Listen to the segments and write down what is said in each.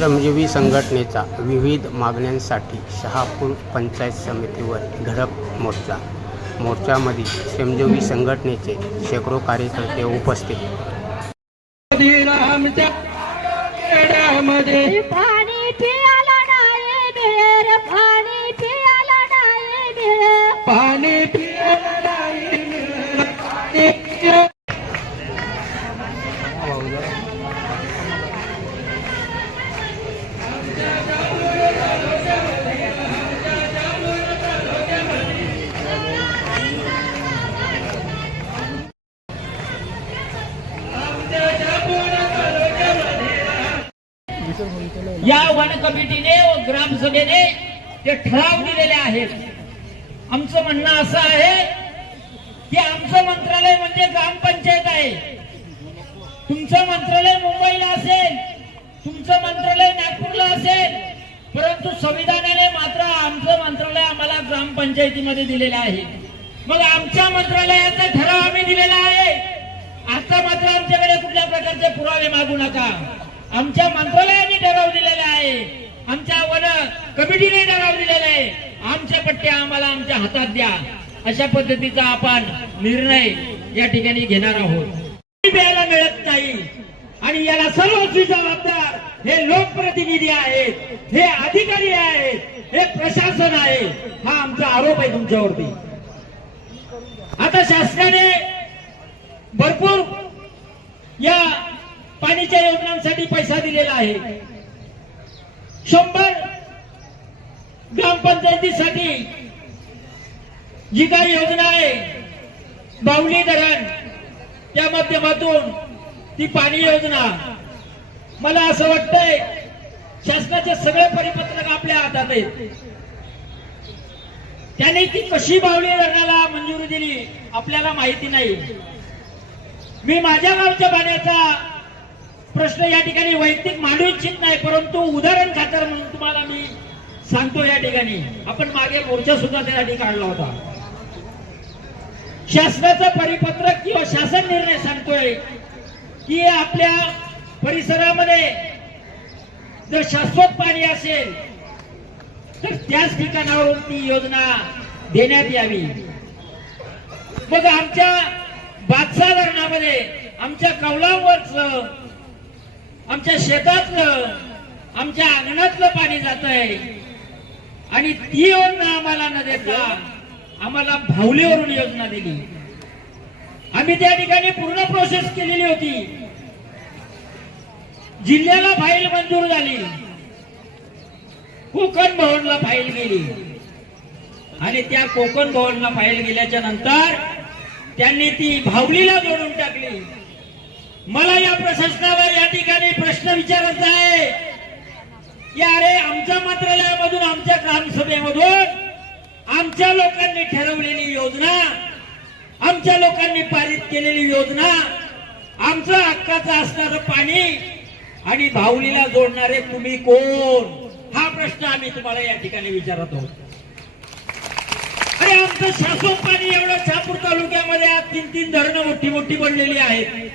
श्रमजीवी संघटनेचा विविध मागण्यांसाठी शहापूर पंचायत समितीवर धडक मोर्चा. मोर्चामध्ये श्रमजीवी संघटनेचे शेकडो कार्यकर्ते उपस्थित. पाणी या कमिटीने व ग्रामसभेने ते ठराव दिलेले आहेत. आमचं म्हणणं असं आहे की आमचं मंत्रालय म्हणजे ग्रामपंचायत आहे. तुमचं मंत्रालय मुंबईला असेल तुमचं मंत्रालय नागपूरला असेल परंतु संविधानाने मात्र आमचं मंत्रालय आम्हाला ग्रामपंचायतीमध्ये दिलेलं आहे. मग आमच्या मंत्रालयाचा ठराव आम्ही दिलेला आहे. आता मात्र आमच्याकडे कुठल्या प्रकारचे पुरावे मागू नका. आमच्या मंत्रालयाने ठराव दिलेला आहे. आमच्या वन कमिटीने ठराव दिलेला आहे. आमच्या पट्ट्या आम्हाला आमच्या हातात द्या. अशा पद्धतीचा आपण निर्णय या ठिकाणी घेणार आहोत. द्यायला मिळत नाही. आणि याला सर्वस्वी जबाबदार हे लोकप्रतिनिधी आहेत. हे अधिकारी आहेत. हे प्रशासन आहे. हा आमचा आरोप आहे तुमच्यावरती. आता शासनाने भरपूर पाणीच्या योजनांसाठी पैसा दिलेला आहे. शंभर ग्रामपंचायतीसाठी जी काही योजना आहे बावली धरण त्या माध्यमातून ती पाणी योजना मला असं वाटतंय शासनाचे सगळे परिपत्रक आपल्या हातात आहेत. त्यांनी ती कशी बावली धरणाला मंजुरी दिली आपल्याला माहिती नाही. मी माझ्या गावच्या पाण्याचा प्रश्न या ठिकाणी वैयक्तिक मांडू इच्छित नाही परंतु उदाहरण खातर म्हणून तुम्हाला मी सांगतो या ठिकाणी. आपण मागे मोर्चा सुद्धा त्यासाठी काढला होता. शासनाचं परिपत्रक किंवा शासन निर्णय सांगतोय की आपल्या परिसरामध्ये जर शाश्वत पाणी असेल तर त्याच ठिकाणावरून ती योजना देण्यात यावी. मग आमच्या बादशा धरणामध्ये आमच्या कौलांवरच आमच्या शेतातलं आमच्या अंगणातलं पाणी जात आहे आणि ती योजना आम्हाला न देता आम्हाला भावलीवरून योजना दिली. आम्ही त्या ठिकाणी पूर्ण प्रोसेस केलेली होती. जिल्ह्याला फाईल मंजूर झाली. कोकण भवनला फाईल गेली. आणि त्या कोकण भवनला फाईल गेल्याच्यानंतर त्यांनी ती भावलीला जोडून टाकली. मला या प्रशासनावर या ठिकाणी प्रश्न विचारायचा आहे. की अरे आमच्या मंत्रालयामधून आमच्या ग्रामसभेमधून आमच्या लोकांनी ठरवलेली योजना आमच्या लोकांनी पारित केलेली योजना आमचं हक्काचं असणारं पाणी आणि भावलीला जोडणारे तुम्ही कोण? हा प्रश्न आम्ही तुम्हाला या ठिकाणी विचारत आहोत. अरे आमचं शासन पाणी एवढं शहापूर तालुक्यामध्ये आज तीन तीन धरणं मोठी मोठी बनलेली आहेत.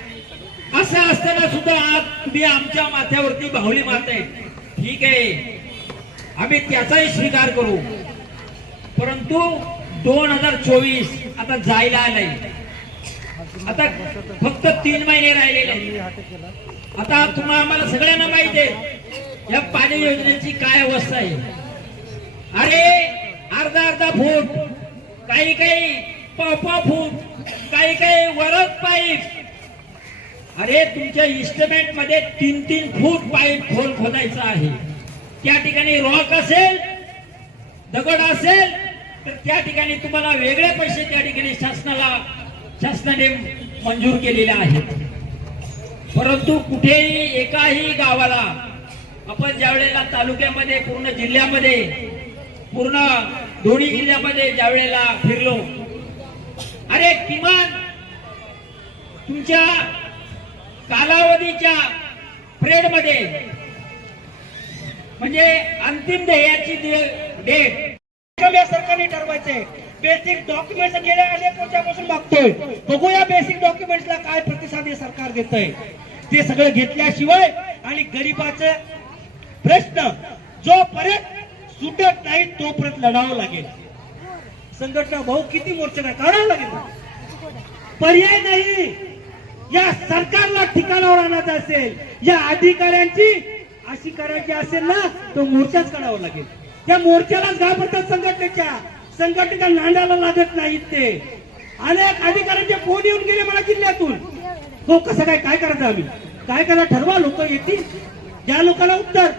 असं असताना सुद्धा आज तुम्ही आमच्या माथ्यावरती भावली मारताय. ठीक आहे. आम्ही त्याचाही स्वीकार करू. परंतु दोन हजार चोवीस आता जायला आलाय. आता फक्त तीन महिने राहिलेले आता तुम्हाला आम्हाला सगळ्यांना माहिती आहे या पाणी योजनेची काय अवस्था आहे. अरे अर्धा अर्धा फूट काही काही पापा फूट काही काही वरद पाईप अरे तुमच्या इस्टमेंटमध्ये तीन तीन फूट पाईप खोल खोदायचा आहे. त्या ठिकाणी रॉक असेल दगड असेल तर त्या ठिकाणी तुम्हाला वेगळे पैसे त्या ठिकाणी शासनाला शासनाने मंजूर केलेले आहेत. परंतु कुठेही एकाही गावाला आपण ज्या वेळेला तालुक्यामध्ये पूर्ण जिल्ह्यामध्ये पूर्ण दोन्ही जिल्ह्यामध्ये ज्या वेळेला फिरलो अरे किमान तुमच्या कालावधीच्या पिरियडमध्ये म्हणजे अंतिम ध्येयाची डेट या सरकारने ठरवायचे. बेसिक डॉक्युमेंट्स गेल्या अनेक वर्षापासून मागतोय बघूया बेसिक डॉक्युमेंटला काय प्रतिसाद हे सरकार आहे ते सगळं घेतल्याशिवाय आणि गरीबाचे प्रश्न जो पर्यंत सुटत नाही तोपर्यंत लढावं लागेल. संघटना भाऊ किती मोर्चा काढावं लागेल? पर्याय नाही. या सरकारला ठिकाणावर आणायचं असेल या अधिकाऱ्यांची अशी करायची असेल ना तो मोर्चाच काढावा लागेल. त्या मोर्चालाच घाबरतात संघटनेच्या संघटनेच्या नांदाला लागत नाहीत ते. अनेक अधिकाऱ्यांचे फोन येऊन गेले मला जिल्ह्यातून. हो कसं काय काय करायचं आम्ही? काय करा ठरवा लोक येतील. ज्या लोकांना उत्तर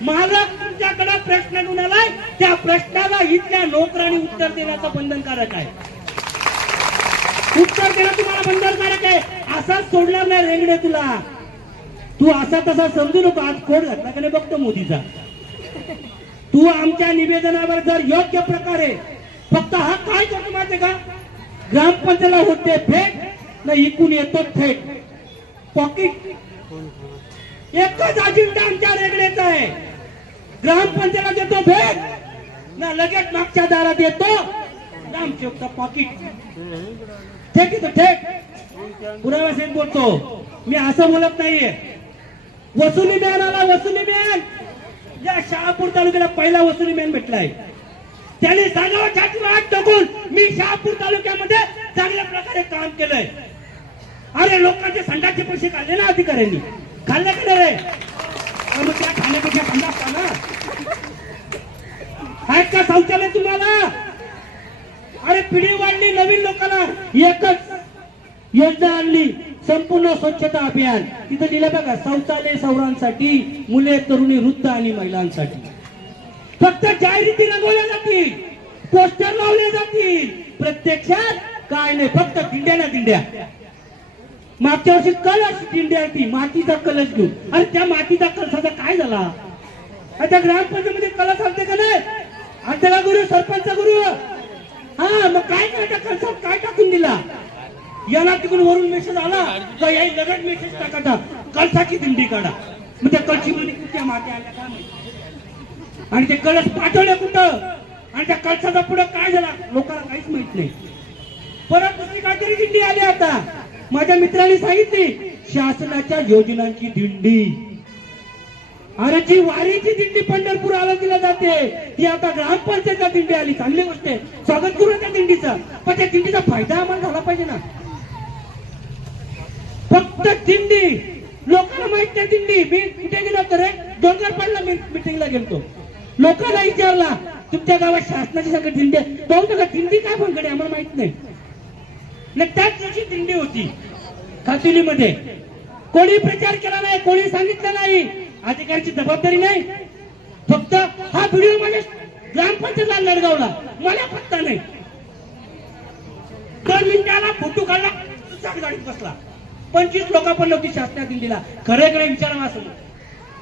मालक तुमच्याकडे प्रश्न घेऊन आलाय त्या प्रश्नाला इथल्या नोकरांनी उत्तर देण्याचं बंधनकारक आहे. उत्तर देणं तुम्हाला बंधनकारक आहे. असाच सोडणार नाही रेंगडे तुला. तू असा तसा समजू नको आज कोण घातला का नाही बघतो मोदीचा. तू आमच्या निवेदनावर जर योग्य प्रकारे फक्त हा काय करतो माहिती का? ग्रामपंचायतला होते फेट ना इकून येतो थेट. पॉकेट एकच अजिंठा आमच्या रेगडेचा आहे. ग्रामपंचायतला देतो भेट ना लगेच मागच्या दारात येतो. ग्रामसेवकचा पाकिट थेट येतो थेट पुराव्या सहित बोलतो? मी असं बोलत नाहीये. वसुली मॅन आला वसुली मॅन. या शहापूर तालुक्याला पहिला वसुली मॅन भेटलाय. त्याने सांगावं छाती वाट टाकून मी शहापूर तालुक्यामध्ये चांगल्या प्रकारे काम केलंय. अरे लोकांचे संडाचे पैसे काढले ना अधिकाऱ्यांनी. खाल्ले का नाही रे? मग त्या खाण्यापेक्षा खाल्ला असता ना आहेत का शौचालय तुम्हाला अरे पिढी वाढली नवीन लोकांना एकच योजना आणली संपूर्ण स्वच्छता अभियान. तिथं लिहिलं बघा शौचालय सौरांसाठी मुले तरुणी वृद्ध आणि महिलांसाठी. फक्त जाहिराती रंगवल्या जातील पोस्टर लावले जातील. प्रत्यक्षात काय नाही फक्त दिंड्या ना दिंड्या. मागच्या वर्षी कलश दिंड्या ती मातीचा कलश घेऊन. अरे त्या मातीचा कलशाचा काय झाला? आता ग्रामपंचायतीमध्ये कलश आणते का नाही? आणते का गुरु सरपंच गुरु. हा मग काय काय त्या कलशात काय टाकून दिला? याला तिकडून वरून मेसेज आला तर याही लगत मेसेज टाका कळसाची दिंडी काढा. मग त्या कलशीमध्ये कुठल्या मागे आल्या काय माहिती आणि ते कळस पाठवले कुठं? आणि त्या कळसाचा पुढे काय झाला? लोकांना काहीच माहीत नाही. परत दुसरी काहीतरी दिंडी आली आता. माझ्या मित्राने सांगितली शासनाच्या योजनांची दिंडी. अरे जी वारीची दिंडी पंढरपूरला दिला जाते ती आता ग्रामपंचायतला दिंडी आली चांगली गोष्ट आहे. स्वागत करू त्या दिंडीचा. पण त्या दिंडीचा फायदा आम्हाला झाला पाहिजे ना. फक्त दिंडी. लोकांना माहीत नाही दिंडी. मी कुठे गेलो तर डोंगर पडला मी मिटिंगला गेलो लोकांना विचारला तुमच्या गावात शासनाची सगळं दिंडी आहे. भाऊ नका दिंडी काय भानगड आम्हाला माहीत नाही. त्याच दिवशी दिंडी होती. खातुलीमध्ये कोणी प्रचार केला नाही कोणी सांगितलं नाही. अधिकाऱ्यांची जबाबदारी नाही. फक्त हा व्हिडिओ माझ्या ग्रामपंचायत लडगावला मला पत्ता नाही. दोन मिनिटाला फोटो काढला गाडीत बसला. पंचवीस लोक होती नव्हती शासनात दिंडीला खरे खरे विचार असं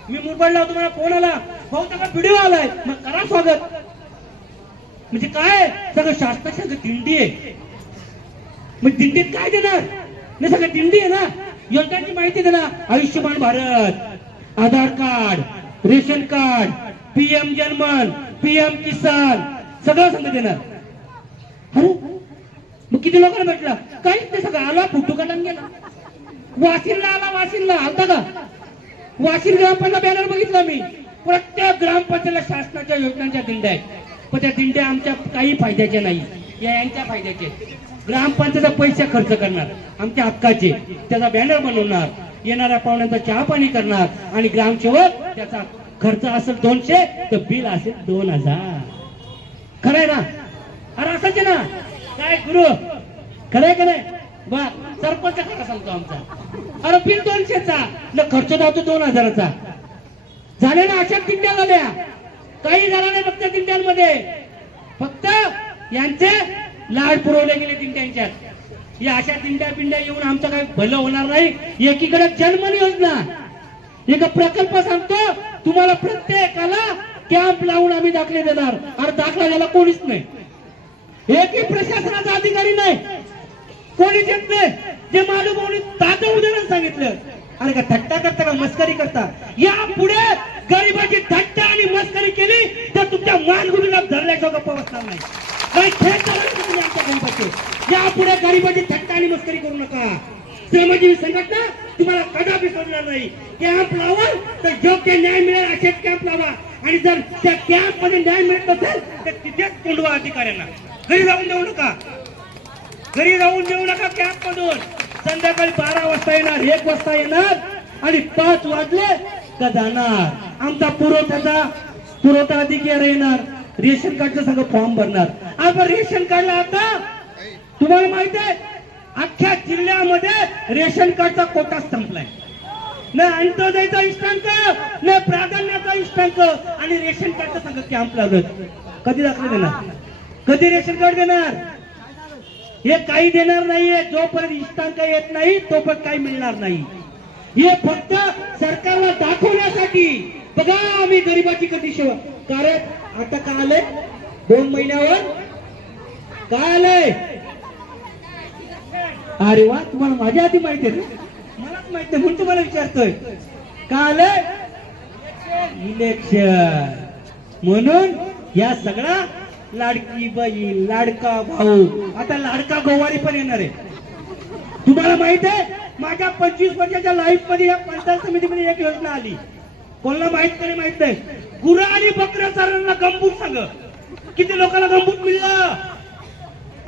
मी मुरबडला होतो मला फोन आला. भाऊ त्याचा व्हिडिओ आलाय. मग करा स्वागत. म्हणजे काय सगळं शासनाची सगळं दिंडी आहे. मग दिंडीत काय देणार? नाही सगळं दिंडी आहे ना? योजनांची माहिती देणार. Ayushman Bharat. Aadhaar card ration card PM Janman PM Kisan सगळं सांगत देणार अरे मग किती लोकांना भेटला? काहीच ते सगळं आला फोटो काढून गेला. वाशिमला आला वाशिमला. आलता का? वाशिम ग्रामपंचायत बॅनर बघितला मी. प्रत्येक ग्रामपंचायतला शासनाच्या योजनांच्या दिंड्या आहेत. पण त्या दिंड्या आमच्या काही फायद्याच्या नाही. या यांच्या फायद्याचे आहेत. ग्रामपंचायत पैसे खर्च करणार. आमच्या हक्काचे. त्याचा बॅनर बनवणार. येणाऱ्या पाहुण्यांचा चहा पाणी करणार. आणि ग्रामसेवक त्याचा खर्च असेल दोनशे तर बिल असेल दोन हजार. खरंय ना? अरे असंच आहे ना? काय गुरु? खरंय का नाही बा सरपंच खरा सांगतो आमचा. अरे बिल दोनशेचा. न खर्च जातो दोन हजाराचा. झाले ना अशा दिंड्या झाल्या काही झाला नाही फक्त दिंड्यांमध्ये. फक्त यांचे लाड पुरवले गेले दिंड्यांच्यात. या अशा दिंड्या पिंड्या येऊन आमचं काही भलं होणार नाही. एकीकडे जन्मन योजना. एक प्रकल्प सांगतो तुम्हाला प्रत्येकाला कॅम्प लावून आम्ही दाखले देणार. अरे दाखला द्यायला कोणीच नाही. एकही प्रशासनाचा अधिकारी नाही. कोणीच येत नाही. जे मालूम ताजं उदाहरण सांगितलं. अरे का थट्टा करता का? मस्करी करता? या पुढे गरिबाची थट्टा आणि मस्करी केली तर तुमच्या मानगुडीला धरल्याशिवाय गप्पा बसणार नाही. काही खेळ चालवले तुम्ही आमच्या गरिबाचे या पुढे गरिबाची थट्टा आणि मस्करी करू नका. श्रमजीवी संघटना तुम्हाला कदापि सोडणार नाही. कॅम्प लावा तर योग्य न्याय मिळेल असेच कॅम्प लावा. आणि जर त्या कॅम्पमध्ये न्याय मिळत नसेल तर तिथेच कोंडवा अधिकाऱ्यांना. घरी जाऊन देऊ नका. घरी जाऊन देऊ नका कॅम्प मधून. संध्याकाळी बारा वाजता येणार एक वाजता येणार आणि पाच वाजले का जाणार. आमचा पुरवठ्याचा पुरवठा अधिकारी येणार. रेशन कार्डचा सगळं फॉर्म भरणार. आपण रेशन कार्डला आता तुम्हाला माहीत आहे अख्ख्या जिल्ह्यामध्ये रेशन कार्डचा कोटा संपलाय. न अंत्योदयचा इष्टांक न प्राधान्याचा इष्टांक आणि रेशन कार्डचा सांगत कॅम्प लावलं कधी दाखल देणार? कधी रेशन कार्ड देणार? हे काही देणार नाहीये जोपर्यंत इष्टांक येत नाही तोपर्यंत काही मिळणार नाही. हे फक्त सरकारला दाखवण्यासाठी. बघा आम्ही गरिबाची कधी सेवा कारण आता काय आलंय? दोन महिन्यावर काय आलंय अरे वा तुम्हाला माझ्या आधी माहिती आहे रे. मलाच माहिती आहे म्हणून तुम्हाला विचारतोय. काय आलंय इलेक्शन म्हणून या सगळा लाडकी बाई लाडका भाऊ आता लाडका गोवारी पण येणार आहे. तुम्हाला माहीत आहे माझ्या पंचवीस वर्षाच्या लाईफमध्ये या पंचायत समितीमध्ये एक योजना आली. कोणाला माहीत नाही माहीत नाही. गुरं आणि बकऱ्या चालणाऱ्यांना गंबूत सांग. किती लोकांना गंबूत मिळलं?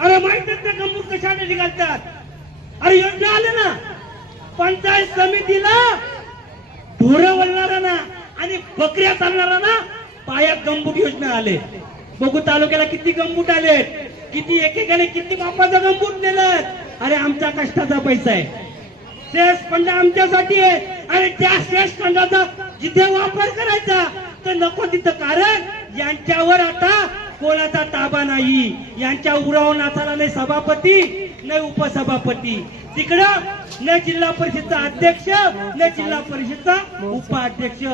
अरे माहीत नाही त्या गंबूट कशाने घालतात अरे योजना आले ना. पंचायत समितीला ढोरं वळणाऱ्यांना आणि बकऱ्या चालणाऱ्यांना पायात गंबूट योजना आले. बघू तालुक्याला किती गंबूट आले. किती एकेकाने किती बापाचा गंबूट नेलं अरे आमच्या कष्टाचा पैसा आहे. शेष फंड आमच्यासाठी आहे. आणि त्या श्रेष्ठ फंडाचा जिथे वापर करायचा तर नको तिथं कारण यांच्यावर आता कोणाचा ताबा नाही? यांच्या उराव नाचाला नाही सभापती नाही उपसभापती. तिकडं न जिल्हा परिषदचा अध्यक्ष न जिल्हा परिषदचा उपाध्यक्ष.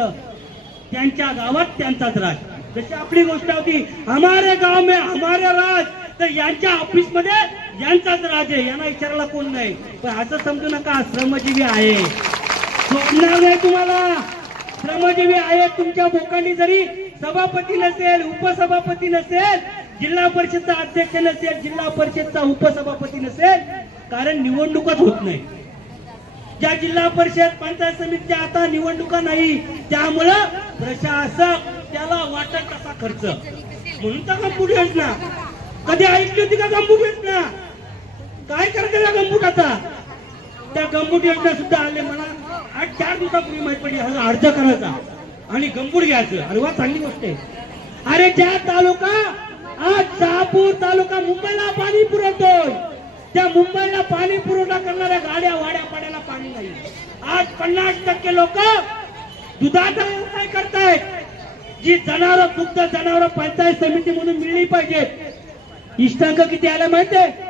त्यांच्या गावात त्यांचाच राज. जशी आपली गोष्ट होती हमारे गाव में हमारे राज तर यांच्या ऑफिसमध्ये यांचाच राज आहे. यांना विचारायला कोण नाही. पण असं समजू नका श्रमजीवी आहे. सोडणार नाही तुम्हाला. श्रमजीवी आहे तुमच्या बोकांनी जरी सभापती नसेल उपसभापती नसेल जिल्हा परिषदचा अध्यक्ष नसेल जिल्हा परिषदचा उपसभापती नसेल कारण निवडणूकच होत नाही. ज्या जिल्हा परिषद पंचायत समितीच्या आता निवडणुका नाही त्यामुळं प्रशासक त्याला वाटत तसा खर्च. म्हणून तर गंबूट योजना कधी ऐकली होती का गंबूट योजना काय करते त्या गंबुटाचा त्या गंबूट योजना सुद्धा आले मला. आठ चार दिवसापूर्वी माहीत पडली अर्ज करायचा. आणि गंबूट घ्यायचं. अरे वा चांगली गोष्ट आहे. अरे ज्या तालुका आज शहापूर तालुका मुंबईला पाणी पुरवतोय. त्या मुंबईला पाणी पुरवठा करणाऱ्या गाड्या वाड्या पाड्याला पाणी नाही. आज पन्नास टक्के लोक दुधाचा व्यवसाय करतायत. जी जनावर दुग्ध जनावर पंचायत समितीमधून मिळली पाहिजेत. इष्टांक किती आले माहितीये?